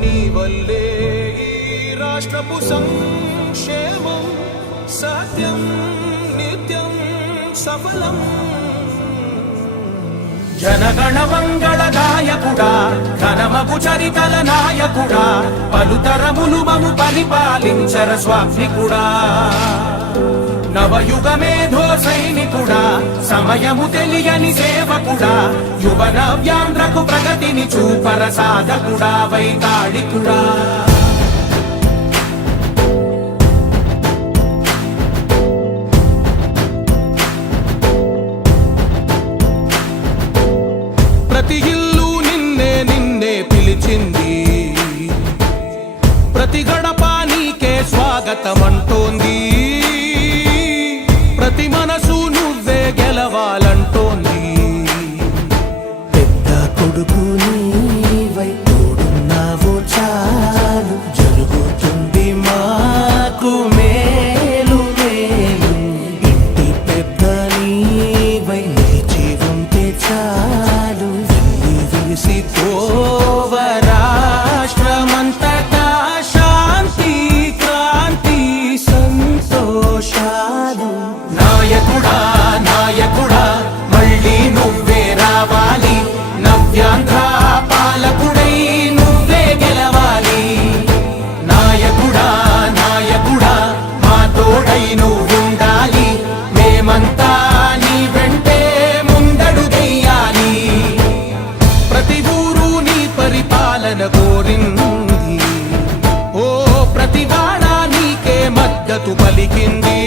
నీ వల్లే ఈ రాష్ట్రపు సంక్షేమం సత్యం నిత్యం సఫలం. జనగణ మంగళ గాయకుడా ఘనమగు చరితల నాయకుడా పలుతరములు మము పరిపాలించర స్వామికుడా. నవయుగ మేధో సైనికుడా సమయము తెలియని సేవకుడా యువ నవ్యాంధ్రకు ప్రగతిని చూపర సాధకుడా వైతాళికుడా. ప్రతి ఇల్లు నిన్నే నిన్నే పిలిచింది, ప్రతి గడప నీకే స్వాగతమంటోంది, ప్రతి మనసు నువ్వే గెలవాలంటోంది. పెద్ద కొడుకు నీవై తోడున్నావు చాలు జరుగుతుంది మాకు మేలు మేలు. ఇంటి పెద్ద నీవై నిలిచి ఉంటే చాలు వెలిసిపోవ రాష్ట్రమంతటా శాంతి క్రాంతి సంతోషాలు. నాయకుడా నాయకుడా మళ్ళీ నువ్వే రావాలి, నవ్యాంధ్ర పాలకుడై నువ్వే గెలవాలి. నాయకుడా నాయకుడా మా తోడై నువ్వుండాలి, మేమంతా నీ వెంటే ముందడుగెయ్యాలి. ప్రతి ఊరు నీ పరిపాలన కోరింది, ఓ ప్రతి వాడ నీకే మద్దతు పలికింది.